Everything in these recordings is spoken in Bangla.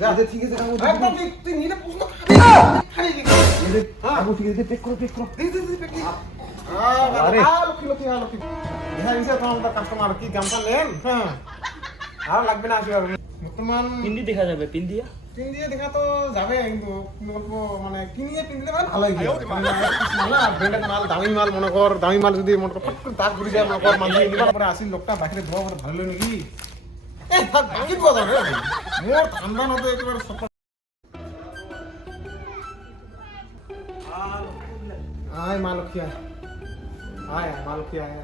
ঠিক আছে কাকু, একদম ঠিক, তুই নিলে প্রশ্ন খালি দিবি। কাকু ঠিক আছে, পেক করো। আরে লক্ষ্মী দেখা গেছে তোমার কাস্টমার কি গামছা নেন। হ্যাঁ আর লাগবে না আসবে বর্তমান পিন্ডি দেখা যাবে, পিন্ডিয়া পিন দিয়ে দেখা তো যাবে, কিন্তু গল্প মানে কিনিয়ে পিন দিলে মানে ভালোই ব্র্যান্ডেড মাল, দামি মাল মনে কর, দামি মাল যদি মনে কর ফট করে দাগ ঘুরে যায় মনে কর, মানুষ নিবার পরে আসি লোকটা বাকিরে ধোয়া পরে ভালো নাকি বাকি ধোয়া যাবে মোর ঠান্ডা নতো একেবারে সব। আয় মা লক্ষ্মী আয় মা লক্ষ্মী আয়।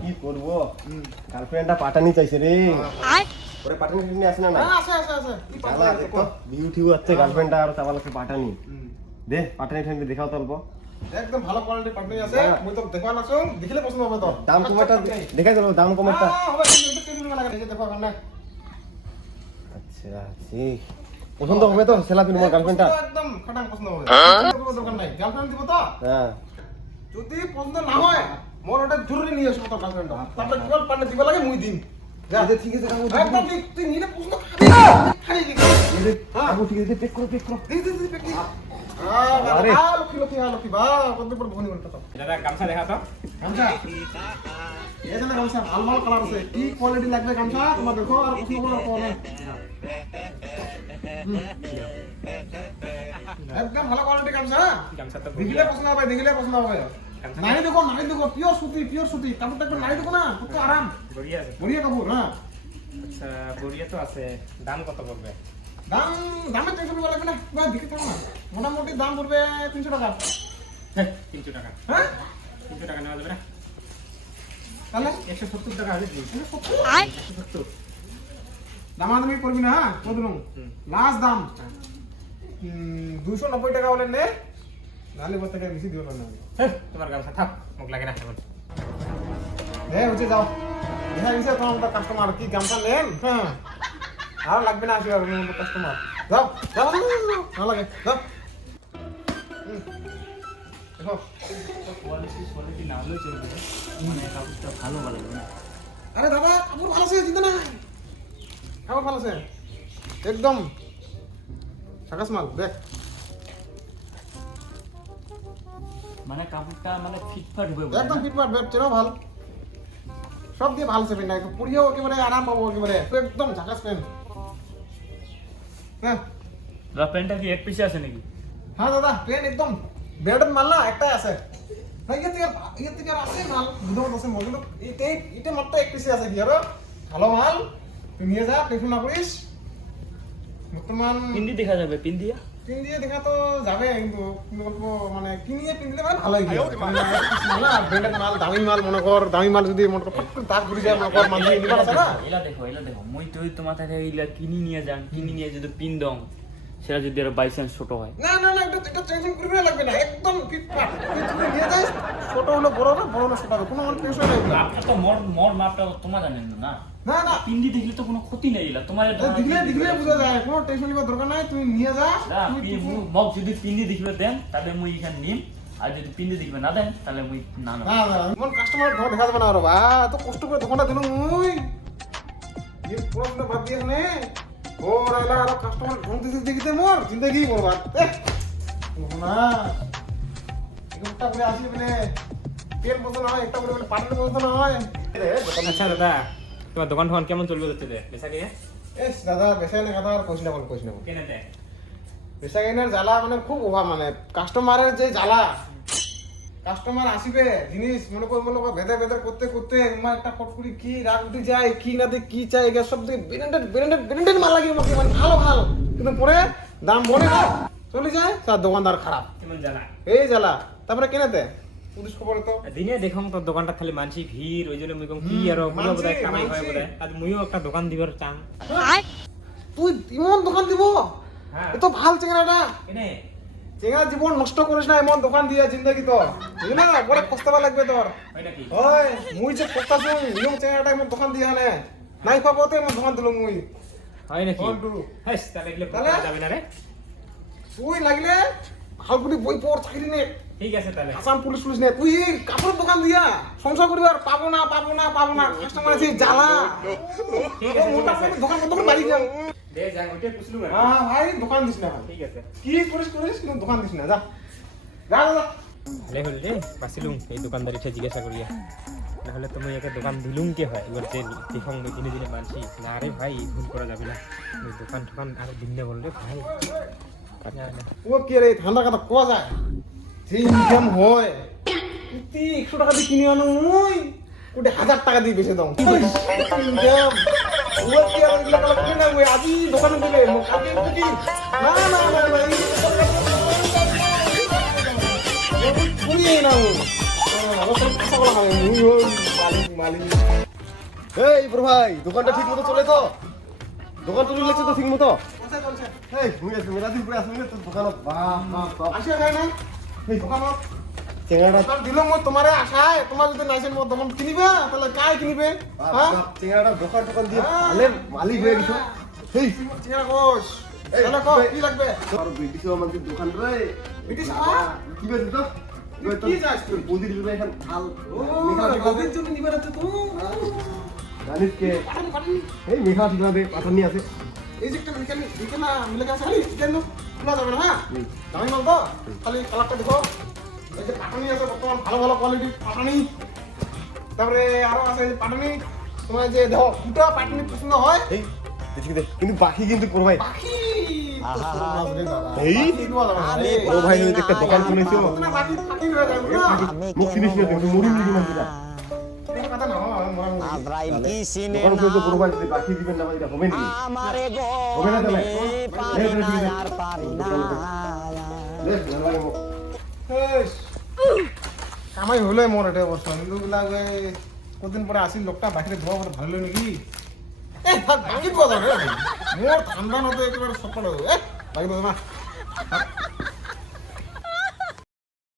কি করবো, গার্লফ্রেন্ডটা পাঠানি চাইছে রে। ওরে পাঠানি নিয়ে আসে না না, বিউ আছে গার্লফ্রেন্ডটা আর তাহলে পাঠানি দে, পাঠানি ঠান্ডি দেখাও তো অল্প। একদম ভালো কোয়ালিটির পাঠানি আছে, মই তো দেখবা লাগছো, দেখিলে পছন্দ হবে তো। দাম কমাটা দেখাই দেবো, দাম কমাটা। হবে কিন্তু কেমন লাগে দেখে দেখো না। আচ্ছা ঠিক পছন্দ হবে তো সেলাফি তোমার গার্লফ্রেন্ডটা? একদম খাটাং পছন্দ হবে, দরকার নাই, গার্লফ্রেন্ড দিব তো। হ্যাঁ যদি পছন্দ না হয় মোর ওটা জরুরি নিয়ে আসবো তো গার্লফ্রেন্ডটা, তারপরে কেবল পান্ডে দিবা লাগে মুই দিন। ঠিক আছে কাকু, একদম ঠিক, তুই নিলে পছন্দ খালি দিবি। কাকু ঠিক আছে, পেক করো। দি পেকি। আরে লক্ষ্মী বা কত বড় ভনি বলতো তো। দাদা গামছা দেখা তো। গামছা এই যে না গামছা ভালো কালার আছে, কি কোয়ালিটি লাগবে গামছা তোমার দেখো আর পছন্দ করো কোন। একদম ভালো কোয়ালিটি গামছা, গামছা তো দেখিলে পছন্দ হবে, নাই দেখো পিওর সুতি কাপড়টা একদম নাই দেখো না, কত আরাম, বড়িয়া আছে। বড়িয়া কাপড়। হ্যাঁ আচ্ছা বড়িয়া তো আছে, দাম কত পড়বে? দামের টেনশন নিবা লাগবে না, বা দেখে থাকো না, মোটামুটি দাম পড়বে 300 টাকা। 300 টাকা? হ্যাঁ 300 টাকা নেওয়া যাবে না? তাহলে 170 টাকা হবে। 170 দামাদামি করবি না। হ্যাঁ কদরুম লাস্ট দাম 290 টাকা হলে নে, নালে বস টাকা বেশি দিও না। তোমার গামছা থাক, মুখ লাগে না এখন। হচ্ছে যাও, দেখা গেছে তোমার কাস্টমার কি গামছা নেন। হ্যাঁ আর লাগবে না আসবে কাস্টমার, যাও না লাগে যাও। দেখো কোয়ালিটি না হলেও চলবে, মানে কাপড়টা ভালো লাগবে না। আরে দাদা কাপড় ভালো আছে, চিন্তা নাই, কাপড় ভালো আছে একদম সাকাস মাল। দেখ মানে কাপড়টা মানে ফিটফাট হবে, একদম ফিটফাট, চেনাও ভাল, সব দিয়ে ভালো সেভেন না, পরিও একেবারে আরাম পাবো, একেবারে একদম ঝাকাস প্যান্ট। হ্যাঁ দাদা প্যান্টটা কি এক পিসে আছে নাকি? হ্যাঁ দাদা প্যান্ট একদম ব্র্যান্ডেড মাল না, একটাই আছে। হ্যাঁ ইয়ে থেকে আর আছে মাল, দুধমত আছে মাল, কিন্তু এটা মাত্র এক পিসে আছে, কি আরো ভালো মাল, তুই নিয়ে যা, টেনশন না করিস। বর্তমান পিন্ডি দেখা যাবে, পিন্ডিয়া পিন দিয়ে দেখা তো যাবে, কিন্তু গল্প মানে কিনিয়ে পিন দিলে মানে ভালোই না, ব্র্যান্ডেড মাল, দামি মাল মনে কর, দামি মাল যদি মনে কর ফট করে দাগ ঘুরে যায় মনে কর, মানুষ নিবার আছে না। এলা দেখো মই তুই তোমার থেকে এইলা কিনি নিয়ে যান, কিনি নিয়ে যদি পিন দং সেটা যদি আর বাই চান্স ছোট হয়। না এটা টেনশন করবে লাগবে না, একদম ফিটফাট, তুই নিয়ে যাস, ছোট হলো বড় হলো ছোট হবে, কোনো টেনশন নেই। আপনার তো মোর মাপটা তোমার জানেন না। না পিন্ডি দেখলে তো কোনো ক্ষতি নেই, এলা তোমার দিলে বোঝা যায়, কোনো টেনশন নিবার দরকার নাই, তুই নিয়ে যা। মগ যদি পিন্ডি দেখিবে দেন তাহলে মুই এখানে নিম, আর যদি পিন্ডি দেখিবে না দেন তাহলে মুই না না। এমন কাস্টমার ধর দেখা যাবে না, আর বা এত কষ্ট করে দোকানটা দিল মুই, এই পড়াশোনা বাদ দিয়ে নে ও রাইলা, আর কাস্টমার ঢং দিতে দেখিতে মোর জিন্দেগি বরবাদ। না একটা করে আসি বলে তেল বলতো না হয়, একটা করে বলে পাটালি বলতো না হয়। আচ্ছা দাদা তোমার দোকান ফোন কেমন চলবে হচ্ছে বেচা কে? এস দাদা বেসাই না কথা আর কইস না কেনে দেয় বেসা কেনার জ্বালা মানে খুব অভাব, মানে কাস্টমারের যে জ্বালা, কাস্টমার আসিবে জিনিস মনে কর ভেদে করতে আমার একটা ফটকুড়ি কি রাগ উঠে যায়, কি না দে কি চাই, এগুলো সব থেকে ব্র্যান্ডেড মাল লাগে আমাকে, মানে ভালো কিন্তু পরে দাম বলে না চলে যায়, তার দোকানদার খারাপ, কেমন জানা এই জ্বালা। তারপরে কেনাতে পুলিশ খবর তো দিনে দেখম তোর দোকানটা খালি মানসি ভিড়, ওই জন্য মুই কম কি আর পুরো বোধহয় কামাই হয় বোধহয়, আজ মুইও একটা দোকান দিবার চান। তুই ইমন দোকান দিব, হ্যাঁ এত ভাল চেঙ্গাটা এনে চেঙ্গা জীবন নষ্ট করিস না এমন দোকান দিয়া জিন্দগি তোর বুঝলি না বড় কষ্টবা লাগবে তোর হয় নাকি ওই মুই যে কষ্টাছু ইয়ং চেঙ্গাটা এমন দোকান দিয়া নে নাই পাবতে এমন দোকান দিল মুই হয় নাকি বন্ধু হ্যাঁ তাহলে এগুলো তাহলে? করা যাবে না রে তুই লাগলে হালকুটি বই পড় চাকরি নে ঠিক আছে তাহলে আসাম পুলিশ পুলিশ নে তুই এই কাপড়ের দোকান দিয়া সংসার করিবার পাবো না কাস্টমার আছে জ্বালা ঠিক আছে মোটা মোটা দোকান কত বাড়ি যাও দে যাই ওইটা পুছলু না হ্যাঁ ভাই দোকান দিস না ভাই ঠিক আছে কি করিস কিন্তু দোকান দিস না যা যা যা, যা ভালে হল রে বাঁচিলুম এই দোকানদারিটা জিজ্ঞাসা করিয়া নাহলে তুমি একে দোকান দিলুম কে হয় এবার যে দেখং দিনে দিনে মানছি না রে ভাই ভুল করা যাবে না ওই দোকান টোকান আর দিনে বল রে ভাই কাজে হয় না ও কি রে ঠান্ডা কথা কোয়া যায় যে ইনকাম হয় তুই 100 টাকা দিয়ে কিনে আনো মুই ওটা 1000 টাকা দিয়ে বেচে দাও ইনকাম ও কি আর এগুলা কালা কিনে না ওই আজি দোকানে দিলে মুখ কাকে কি না না না না এই পুরি না ও সব কথা বলা হয় মুই ওই মালিক এই বড় ভাই দোকানটা ঠিক মতো চলে তো দোকান চলে লাগছে তো ঠিক মতো চলছে এই মুই আছি মেলা দিন পরে আসলে তোর দোকানত বাহ বাহ বাহ আসিয়া যায় না এই দোকানত চেঙ্গাটা দোকান দিল মই তোমারে আশায় তোমার যদি নাইছেন মোর দোকান কিনিবে তাহলে কাই কিনিবে হ্যাঁ চেঙ্গাটা দোকান দিয়ে হ্যাঁ। ভালে মালিক হয়ে গেছো এই চিনা কোষ এই, তাহলে কো কি লাগবে তোর ব্রিটিশ আমাদের দোকান রে ব্রিটিশ খাওয়া? কি বেশ তো কি চাস তুই? বৌদির জন্য এখন ভাল ও রবির জন্য নিবে না তো জানিস কে পাঠানি পাঠানি এই মেঘা ঠিকানা দে পাঠানি আছে এই যে একটা লিখে না মিলে গেছে খালি কেন খোলা যাবে না হ্যাঁ দামি মাল তো খালি কালারটা দেখো এই যে পাঠানি আছে বর্তমান ভালো ভালো কোয়ালিটি পাঠানি তারপরে আরো আছে এই যে পাঠানি তোমার যে দেখো দুটো পাঠানি পছন্দ হয় এই দেখি দে কিন্তু বাকি কিন্তু বড় ভাই বাকি এই বড় ভাই তুমি একটা দোকান খুলেছো বাকি ফাটিং হয়ে যাবে না মুখ চিনিস না তুমি মুড়ি মুড়ি না দিলা এটা কথা না মোরা আজরাইল কি সিনে দোকান খুলছো বড় ভাই যদি বাকি দিবেন না এটা হবে না আমারে গো হবে না তাহলে আর পারি না কামাই হলে মোর এটা অবস্থা কিন্তু লাগে কদিন পরে আসিল লোকটা বাকিরে ধোয়া বলে ভালো নাকি এই থাক বাকি ধোয়া যাবে মোর ঠান্ডা নতে একেবারে সকাল বাকি ধোয়া না